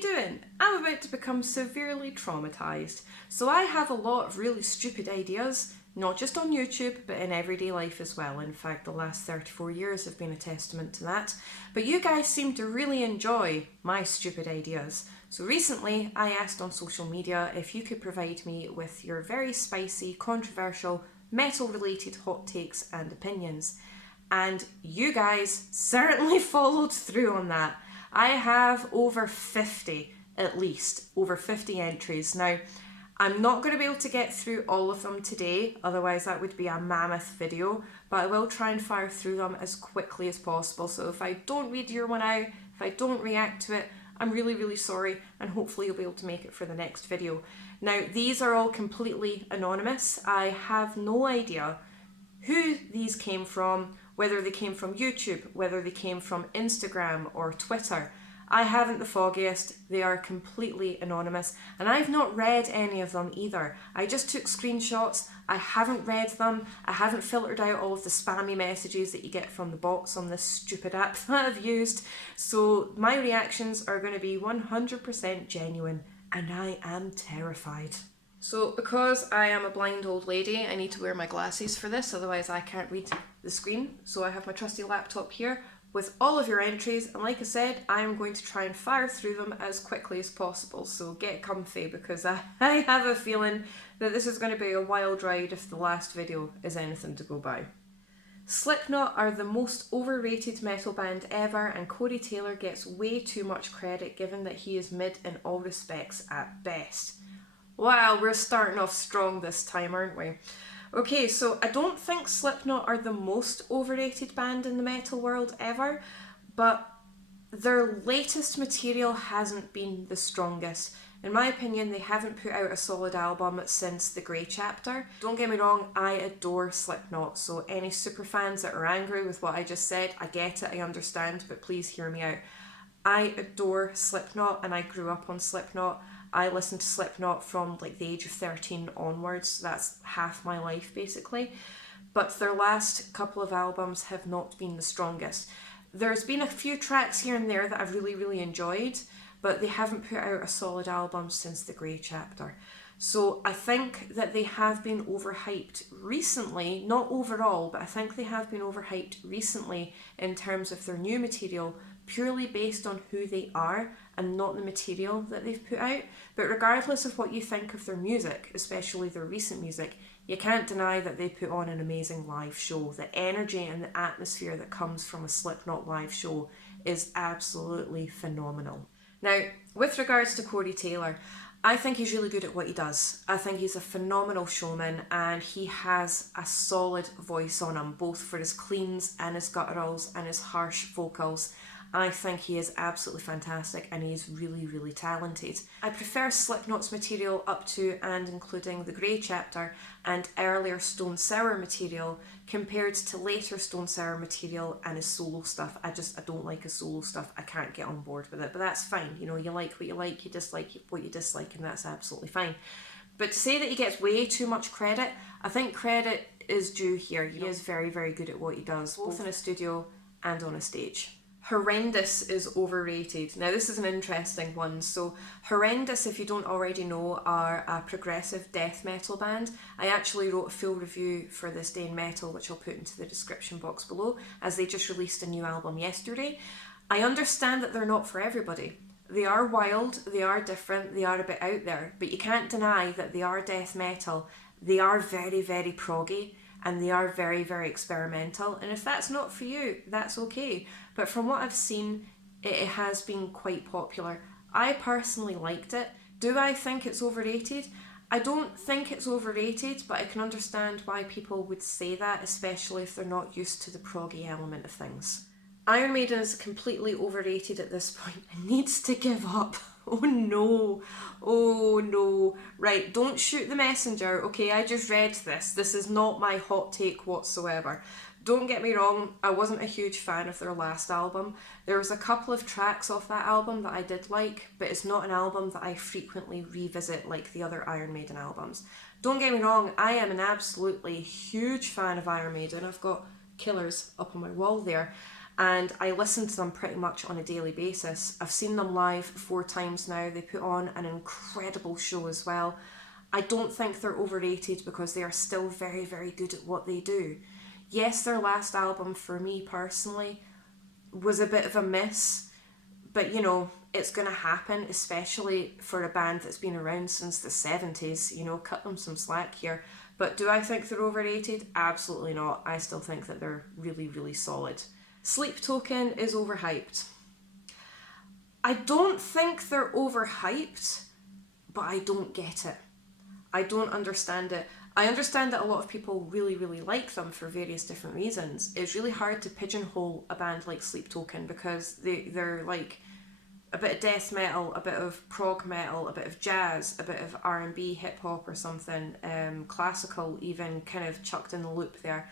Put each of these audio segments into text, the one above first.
you doing? I'm about to become severely traumatised, so I have a lot of really stupid ideas, not just on YouTube, but in everyday life as well. In fact, the last 34 years have been a testament to that. But you guys seem to really enjoy my stupid ideas. So recently, I asked on social media if you could provide me with your very spicy, controversial, metal-related hot takes and opinions. And you guys certainly followed through on that. I have over 50, at least, over 50 entries. Now, I'm not going to be able to get through all of them today, otherwise that would be a mammoth video, but I will try and fire through them as quickly as possible. So if I don't read your one out, if I don't react to it, I'm really, really sorry, and hopefully you'll be able to make it for the next video. Now, these are all completely anonymous. I have no idea who these came from, whether they came from YouTube, whether they came from Instagram or Twitter. I haven't the foggiest. They are completely anonymous, and I've not read any of them either. I just took screenshots. I haven't read them. I haven't filtered out all of the spammy messages that you get from the bots on this stupid app that I've used. So my reactions are going to be 100% genuine, and I am terrified. So because I am a blind old lady, I need to wear my glasses for this, otherwise I can't read the screen. So I have my trusty laptop here with all of your entries, and like I said, I am going to try and fire through them as quickly as possible, so get comfy, because I have a feeling that this is going to be a wild ride if the last video is anything to go by. Slipknot are the most overrated metal band ever, and Corey Taylor gets way too much credit given that he is mid in all respects at best. Wow, we're starting off strong this time, aren't we? Okay, so I don't think Slipknot are the most overrated band in the metal world ever, but their latest material hasn't been the strongest. In my opinion, they haven't put out a solid album since The Grey Chapter. Don't get me wrong, I adore Slipknot, so any superfans that are angry with what I just said, I get it, I understand, but please hear me out. I adore Slipknot, and I grew up on Slipknot. I listened to Slipknot from like the age of 13 onwards. That's half my life basically. But their last couple of albums have not been the strongest. There's been a few tracks here and there that I've really, really enjoyed, but they haven't put out a solid album since The Grey Chapter. So I think that they have been overhyped recently, not overall, but I think they have been overhyped recently in terms of their new material, purely based on who they are and not the material that they've put out. But regardless of what you think of their music, especially their recent music, you can't deny that they put on an amazing live show. The energy and the atmosphere that comes from a Slipknot live show is absolutely phenomenal. Now, with regards to Corey Taylor, I think he's really good at what he does. I think he's a phenomenal showman, and he has a solid voice on him, both for his cleans and his gutturals and his harsh vocals. I think he is absolutely fantastic, and he's really, really talented. I prefer Slipknot's material up to and including The Grey Chapter and earlier Stone Sour material compared to later Stone Sour material and his solo stuff. I don't like his solo stuff. I can't get on board with it, but that's fine. You know, you like what you like, you dislike what you dislike, and that's absolutely fine. But to say that he gets way too much credit, I think credit is due here. He is very, very good at what he does, both in a studio and on a stage. Horrendous is overrated. Now this is an interesting one. So Horrendous, if you don't already know, are a progressive death metal band. I actually wrote a full review for This Day in Metal, which I'll put into the description box below, as they just released a new album yesterday. I understand that they're not for everybody. They are wild, they are different, they are a bit out there, but you can't deny that they are death metal. They are very, very proggy, and they are very, very experimental. And if that's not for you, that's okay. But from what I've seen, it has been quite popular. I personally liked it. Do I think it's overrated? I don't think it's overrated, but I can understand why people would say that, especially if they're not used to the proggy element of things. Iron Maiden is completely overrated at this point and needs to give up. Oh no, oh no. Right, don't shoot the messenger, okay? I just read this. This is not my hot take whatsoever. Don't get me wrong, I wasn't a huge fan of their last album. There was a couple of tracks off that album that I did like, but it's not an album that I frequently revisit like the other Iron Maiden albums. Don't get me wrong, I am an absolutely huge fan of Iron Maiden. I've got Killers up on my wall there. and I listen to them pretty much on a daily basis. I've seen them live 4 times now. They put on an incredible show as well. I don't think they're overrated because they are still very, very good at what they do. Yes, their last album for me personally was a bit of a miss, but you know, it's going to happen, especially for a band that's been around since the 70s, you know, cut them some slack here. But do I think they're overrated? Absolutely not. I still think that they're really, really solid. Sleep Token is overhyped. I don't think they're overhyped, but I don't get it. I don't understand it. I understand that a lot of people really, really like them for various different reasons. It's really hard to pigeonhole a band like Sleep Token because they're like a bit of death metal, a bit of prog metal, a bit of jazz, a bit of R&B, hip hop or something, classical even kind of chucked in the loop there.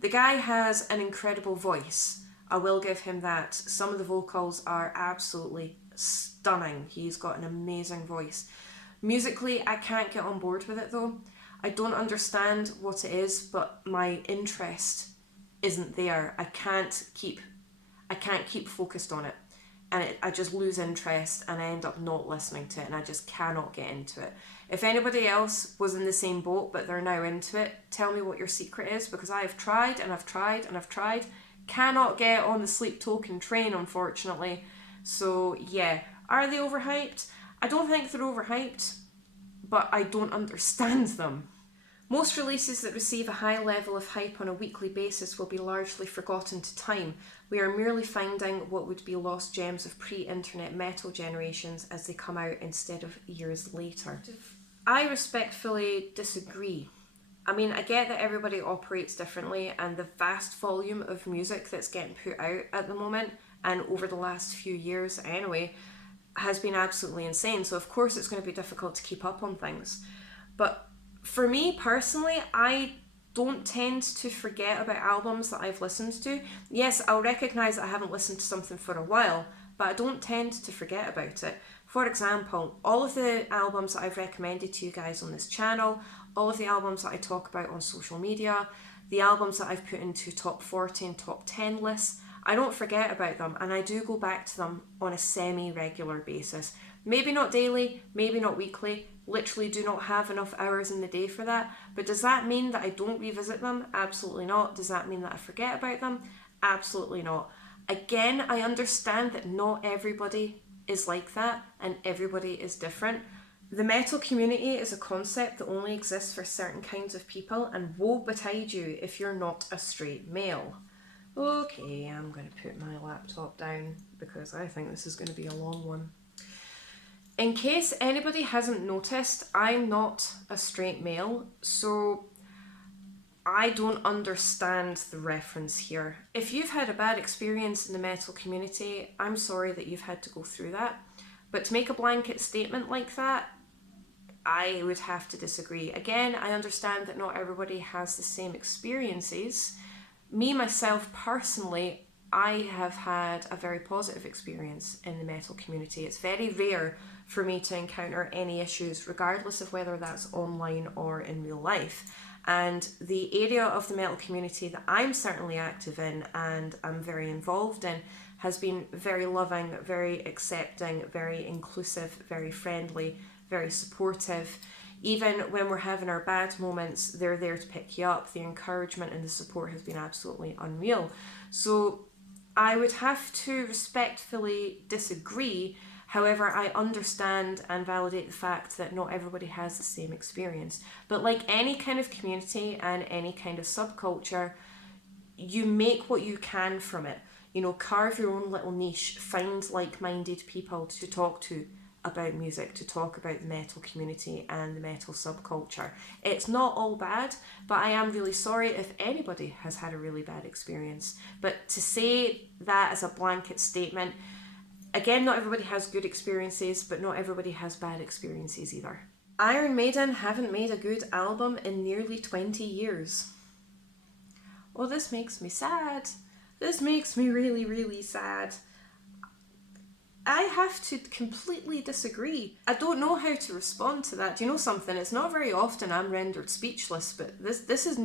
The guy has an incredible voice. I will give him that. Some of the vocals are absolutely stunning. He's got an amazing voice. Musically, I can't get on board with it though. I don't understand what it is, but my interest isn't there. I can't keep focused on it, and I just lose interest and I end up not listening to it, and I just cannot get into it. If anybody else was in the same boat but they're now into it, tell me what your secret is, because I have tried and I've tried and I've tried. Cannot get on the Sleep Token train, unfortunately. So yeah, are they overhyped? I don't think they're overhyped, but I don't understand them. Most releases that receive a high level of hype on a weekly basis will be largely forgotten to time. We are merely finding what would be lost gems of pre-internet metal generations as they come out instead of years later. I respectfully disagree. I mean, I get that everybody operates differently, and the vast volume of music that's getting put out at the moment, and over the last few years anyway, has been absolutely insane. So of course it's going to be difficult to keep up on things. But for me personally, I don't tend to forget about albums that I've listened to. Yes, I'll recognise that I haven't listened to something for a while, but I don't tend to forget about it. For example, all of the albums that I've recommended to you guys on this channel, all of the albums that I talk about on social media, the albums that I've put into top 40 and top 10 lists, I don't forget about them, and I do go back to them on a semi-regular basis. Maybe not daily, maybe not weekly, literally do not have enough hours in the day for that. But does that mean that I don't revisit them? Absolutely not. Does that mean that I forget about them? Absolutely not. Again, I understand that not everybody is like that, and everybody is different. The metal community is a concept that only exists for certain kinds of people, and woe betide you if you're not a straight male. Okay, I'm going to put my laptop down because I think this is going to be a long one. In case anybody hasn't noticed, I'm not a straight male, so I don't understand the reference here. If you've had a bad experience in the metal community, I'm sorry that you've had to go through that. But to make a blanket statement like that, I would have to disagree. Again, I understand that not everybody has the same experiences. Me, myself, personally, I have had a very positive experience in the metal community. It's very rare for me to encounter any issues, regardless of whether that's online or in real life. And the area of the metal community that I'm certainly active in and I'm very involved in has been very loving, very accepting, very inclusive, very friendly, very supportive. Even when we're having our bad moments, they're there to pick you up. The encouragement and the support has been absolutely unreal. So I would have to respectfully disagree. However, I understand and validate the fact that not everybody has the same experience. But like any kind of community and any kind of subculture, you make what you can from it. You know, carve your own little niche, find like-minded people to talk to about music, to talk about the metal community and the metal subculture. It's not all bad, but I am really sorry if anybody has had a really bad experience. But to say that as a blanket statement, again, not everybody has good experiences, but not everybody has bad experiences either. Iron Maiden haven't made a good album in nearly 20 years. Oh, this makes me sad. This makes me really, really sad. I have to completely disagree. I don't know how to respond to that. Do you know something? It's not very often I'm rendered speechless, but this is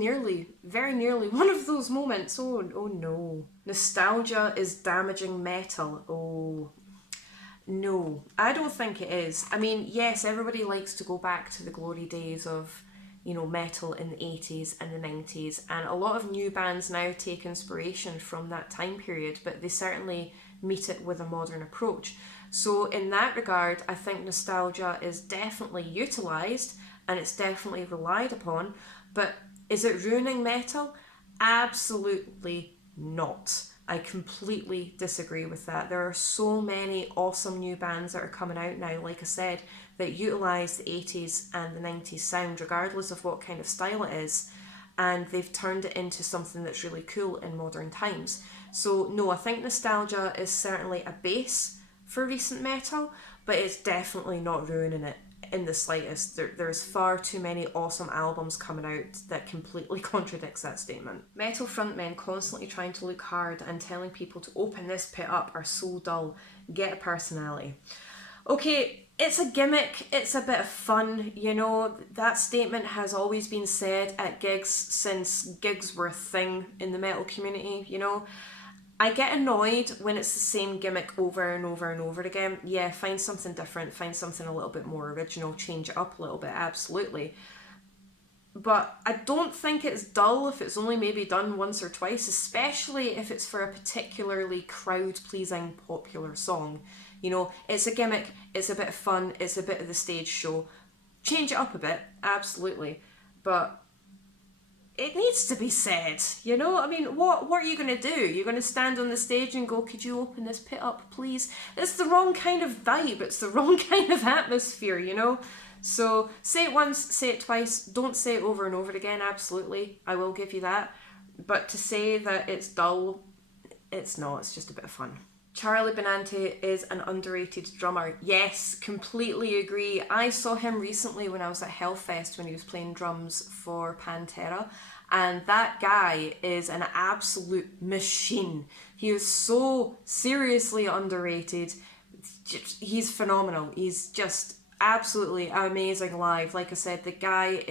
very nearly one of those moments. Oh no. Nostalgia is damaging metal. Oh. No, I don't think it is. I mean, yes, everybody likes to go back to the glory days of, metal in the 80s and the 90s, and a lot of new bands now take inspiration from that time period, but they certainly meet it with a modern approach. So, in that regard, I think nostalgia is definitely utilised and it's definitely relied upon, but is it ruining metal? Absolutely not. I completely disagree with that. There are so many awesome new bands that are coming out now, like I said, that utilise the 80s and the 90s sound, regardless of what kind of style it is, and they've turned it into something that's really cool in modern times. So, no, I think nostalgia is certainly a base for recent metal, but it's definitely not ruining it in the slightest. There's far too many awesome albums coming out that completely contradicts that statement. Metal frontmen constantly trying to look hard and telling people to open this pit up are so dull. Get a personality. Okay, it's a gimmick, it's a bit of fun, that statement has always been said at gigs since gigs were a thing in the metal community, I get annoyed when it's the same gimmick over and over and over again. Yeah, find something different, find something a little bit more original, change it up a little bit, absolutely. But I don't think it's dull if it's only maybe done once or twice, especially if it's for a particularly crowd-pleasing popular song. It's a gimmick, it's a bit of fun, it's a bit of the stage show. Change it up a bit, absolutely. But it needs to be said, I mean, what are you going to do? You're going to stand on the stage and go, could you open this pit up, please? It's the wrong kind of vibe. It's the wrong kind of atmosphere, So say it once, say it twice. Don't say it over and over again, absolutely. I will give you that. But to say that it's dull, it's not. It's just a bit of fun. Charlie Benante is an underrated drummer. Yes, completely agree. I saw him recently when I was at Hellfest when he was playing drums for Pantera, and that guy is an absolute machine. He is so seriously underrated. He's phenomenal. He's just absolutely amazing live. Like I said, the guy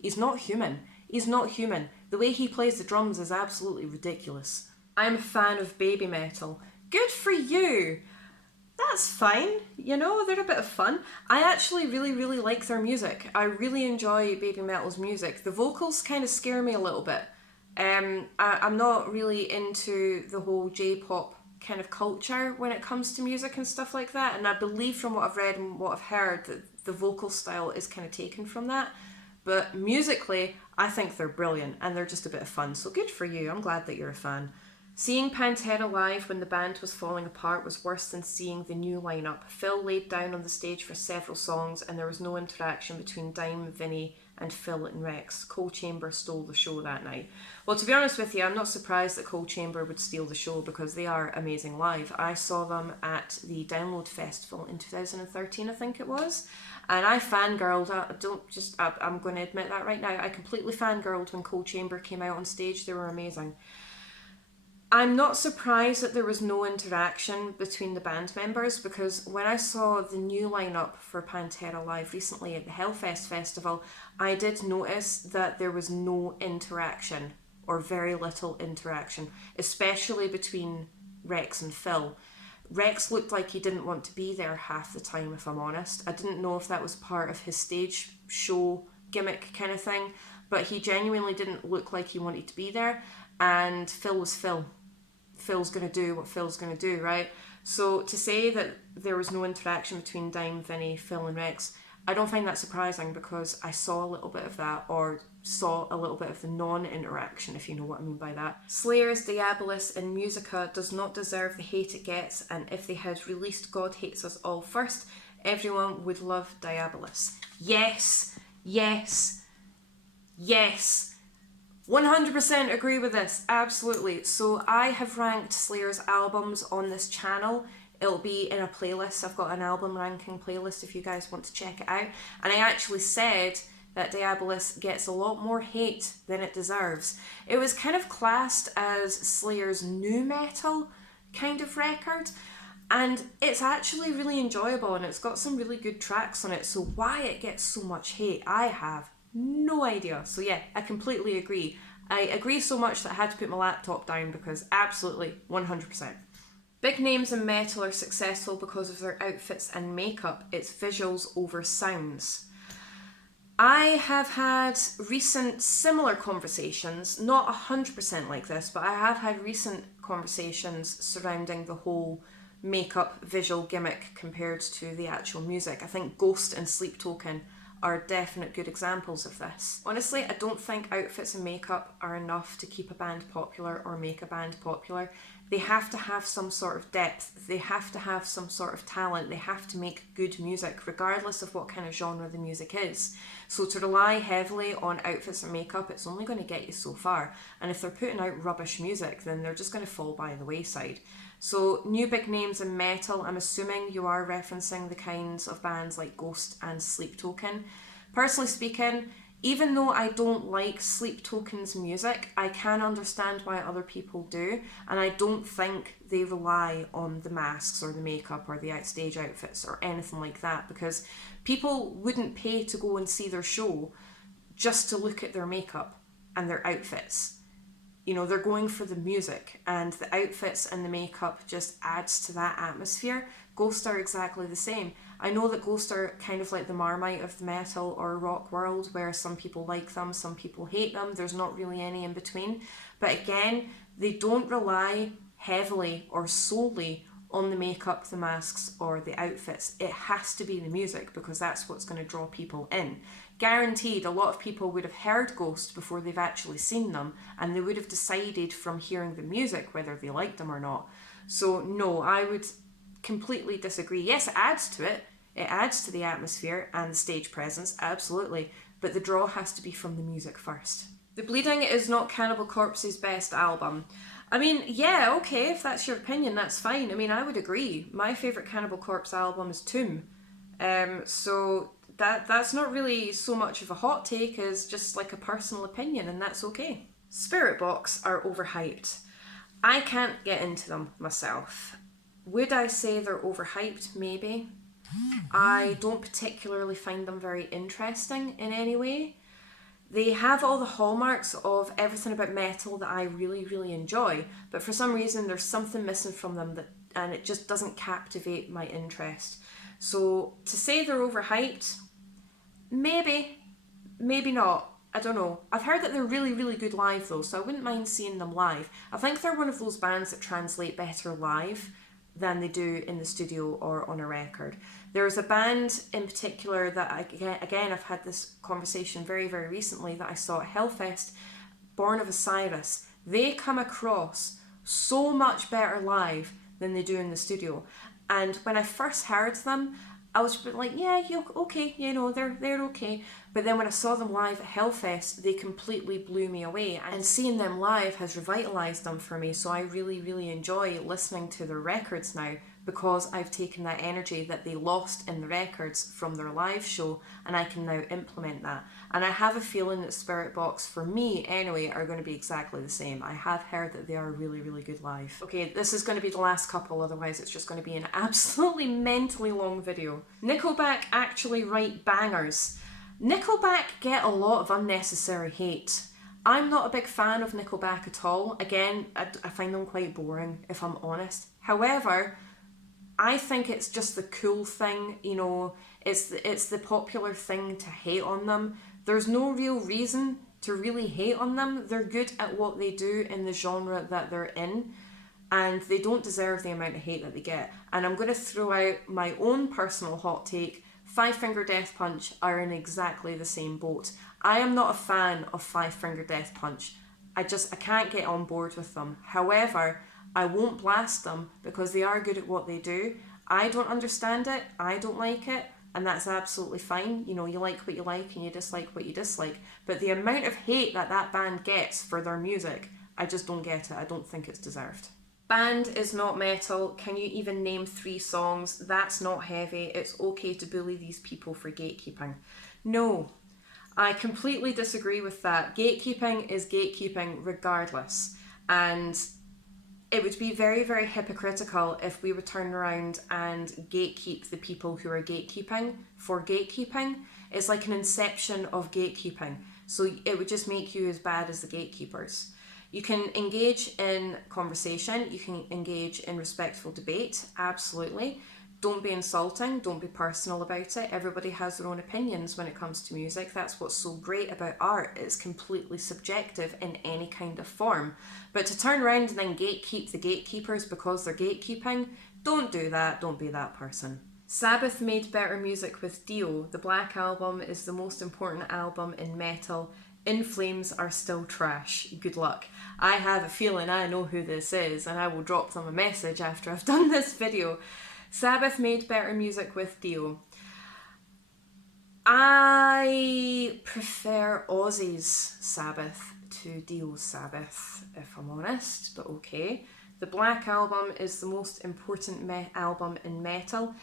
he's not human. He's not human. The way he plays the drums is absolutely ridiculous. I'm a fan of Babymetal. Good for you. That's fine. They're a bit of fun. I actually really, really like their music. I really enjoy Babymetal's music. The vocals kind of scare me a little bit. I'm not really into the whole J-pop kind of culture when it comes to music and stuff like that. And I believe from what I've read and what I've heard that the vocal style is kind of taken from that. But musically, I think they're brilliant and they're just a bit of fun. So good for you. I'm glad that you're a fan. Seeing Pantera live when the band was falling apart was worse than seeing the new lineup. Phil laid down on the stage for several songs and there was no interaction between Dime, Vinny and Phil and Rex. Coal Chamber stole the show that night. Well, to be honest with you, I'm not surprised that Coal Chamber would steal the show because they are amazing live. I saw them at the Download Festival in 2013, I think it was. And I fangirled, I'm going to admit that right now, I completely fangirled when Coal Chamber came out on stage. They were amazing. I'm not surprised that there was no interaction between the band members because when I saw the new lineup for Pantera live recently at the Hellfest Festival, I did notice that there was no interaction or very little interaction, especially between Rex and Phil. Rex looked like he didn't want to be there half the time, if I'm honest. I didn't know if that was part of his stage show gimmick kind of thing, but he genuinely didn't look like he wanted to be there, and Phil was Phil. Phil's going to do what Phil's going to do, right? So to say that there was no interaction between Dime, Vinny, Phil and Rex, I don't find that surprising because I saw a little bit of that, or saw a little bit of the non-interaction, if you know what I mean by that. Slayer's Diabolus in Musica does not deserve the hate it gets, and if they had released God Hates Us All first, everyone would love Diabolus. Yes, yes, yes. 100% agree with this, absolutely. So I have ranked Slayer's albums on this channel. It'll be in a playlist. I've got an album ranking playlist if you guys want to check it out. And I actually said that Diabolus gets a lot more hate than it deserves. It was kind of classed as Slayer's nu metal kind of record. And it's actually really enjoyable and it's got some really good tracks on it. So why it gets so much hate, I have no idea. So yeah, I completely agree. I agree so much that I had to put my laptop down because absolutely 100%. Big names in metal are successful because of their outfits and makeup. It's visuals over sounds. I have had recent similar conversations, not 100% like this, but I have had recent conversations surrounding the whole makeup visual gimmick compared to the actual music. I think Ghost and Sleep Token are definite good examples of this. Honestly, I don't think outfits and makeup are enough to keep a band popular or make a band popular. They have to have some sort of depth, they have to have some sort of talent, they have to make good music regardless of what kind of genre the music is. So to rely heavily on outfits and makeup, it's only going to get you so far. And if they're putting out rubbish music, then they're just going to fall by the wayside. So new big names in metal, I'm assuming you are referencing the kinds of bands like Ghost and Sleep Token. Personally speaking, even though I don't like Sleep Token's music, I can understand why other people do, and I don't think they rely on the masks or the makeup or the stage outfits or anything like that, because people wouldn't pay to go and see their show just to look at their makeup and their outfits. You know, they're going for the music, and the outfits and the makeup just adds to that atmosphere. Ghost are exactly the same. I know that Ghost are kind of like the Marmite of the metal or rock world, where some people like them, some people hate them. There's not really any in between. But again, they don't rely heavily or solely on the makeup, the masks, or the outfits. It has to be the music because that's what's going to draw people in. Guaranteed, a lot of people would have heard Ghost before they've actually seen them, and they would have decided from hearing the music whether they liked them or not. So no, I would completely disagree. Yes, it adds to it. It adds to the atmosphere and the stage presence, absolutely. But the draw has to be from the music first. The Bleeding is not Cannibal Corpse's best album. I mean, yeah, okay, if that's your opinion, that's fine. I mean, I would agree. My favourite Cannibal Corpse album is Tomb. So that's not really so much of a hot take as just like a personal opinion, and that's okay. Spiritbox are overhyped. I can't get into them myself. Would I say they're overhyped? Maybe. I don't particularly find them very interesting in any way. They have all the hallmarks of everything about metal that I really, really enjoy, but for some reason there's something missing from them and it just doesn't captivate my interest. So to say they're overhyped, maybe, maybe not. I don't know. I've heard that they're really, really good live though, so I wouldn't mind seeing them live. I think they're one of those bands that translate better live than they do in the studio or on a record. There's a band in particular that, again, I've had this conversation very, very recently that I saw at Hellfest, Born of Osiris. They come across so much better live than they do in the studio. And when I first heard them, I was like, yeah, okay, you know, they're okay. But then when I saw them live at Hellfest, they completely blew me away. And seeing them live has revitalised them for me. So I really, really enjoy listening to their records now because I've taken that energy that they lost in the records from their live show and I can now implement that. And I have a feeling that Spiritbox, for me anyway, are going to be exactly the same. I have heard that they are really, really good live. Okay, this is going to be the last couple, otherwise it's just going to be an absolutely mentally long video. Nickelback actually write bangers. Nickelback get a lot of unnecessary hate. I'm not a big fan of Nickelback at all. Again, I find them quite boring, if I'm honest. However, I think it's just the cool thing, you know, it's the popular thing to hate on them. There's no real reason to really hate on them. They're good at what they do in the genre that they're in, and they don't deserve the amount of hate that they get. And I'm going to throw out my own personal hot take. Five Finger Death Punch are in exactly the same boat. I am not a fan of Five Finger Death Punch. I can't get on board with them. However, I won't blast them because they are good at what they do. I don't understand it, I don't like it, and that's absolutely fine. You know, you like what you like and you dislike what you dislike. But the amount of hate that band gets for their music, I just don't get it. I don't think it's deserved. Band is not metal. Can you even name 3 songs? That's not heavy. It's okay to bully these people for gatekeeping. No, I completely disagree with that. Gatekeeping is gatekeeping regardless. And it would be very, very hypocritical if we would turn around and gatekeep the people who are gatekeeping for gatekeeping. It's like an inception of gatekeeping. So it would just make you as bad as the gatekeepers. You can engage in conversation, you can engage in respectful debate, absolutely. Don't be insulting, don't be personal about it. Everybody has their own opinions when it comes to music. That's what's so great about art. It's completely subjective in any kind of form. But to turn around and then gatekeep the gatekeepers because they're gatekeeping, don't do that, don't be that person. Sabbath made better music with Dio. The Black Album is the most important album in metal. In Flames are still trash. Good luck. I have a feeling I know who this is, and I will drop them a message after I've done this video. Sabbath made better music with Dio. I prefer Ozzy's Sabbath to Dio's Sabbath, if I'm honest, but okay. The Black Album is the most important album in metal.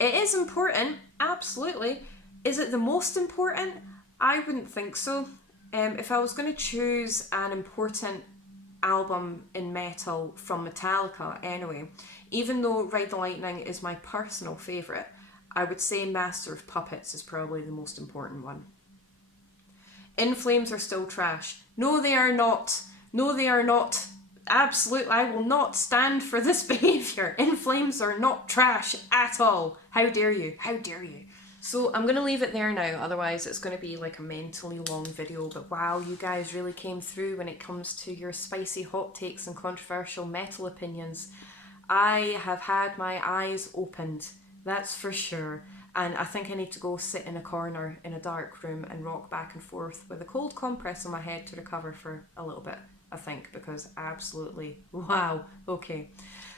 It is important, absolutely. Is it the most important? I wouldn't think so. If I was going to choose an important album in metal from Metallica anyway, even though Ride the Lightning is my personal favourite, I would say Master of Puppets is probably the most important one. In Flames are still trash. No, they are not. No, they are not. Absolutely, I will not stand for this behaviour. In Flames are not trash at all. How dare you? How dare you? So I'm going to leave it there now, otherwise it's going to be like a mentally long video, but wow, you guys really came through when it comes to your spicy hot takes and controversial metal opinions. I have had my eyes opened, that's for sure, and I think I need to go sit in a corner in a dark room and rock back and forth with a cold compress on my head to recover for a little bit, I think, because absolutely, wow, okay.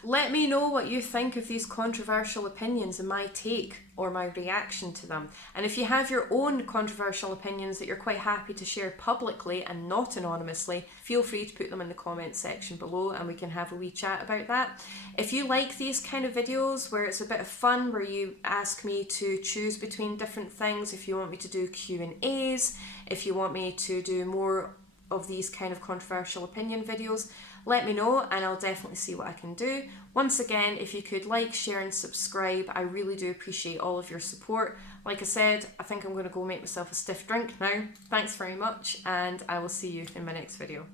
Let me know what you think of these controversial opinions and my take or my reaction to them. And if you have your own controversial opinions that you're quite happy to share publicly and not anonymously, feel free to put them in the comments section below and we can have a wee chat about that. If you like these kind of videos where it's a bit of fun, where you ask me to choose between different things, if you want me to do Q&As, if you want me to do more of these kind of controversial opinion videos, let me know and I'll definitely see what I can do. Once again, if you could like, share and subscribe, I really do appreciate all of your support. Like I said, I think I'm going to go make myself a stiff drink now. Thanks very much and I will see you in my next video.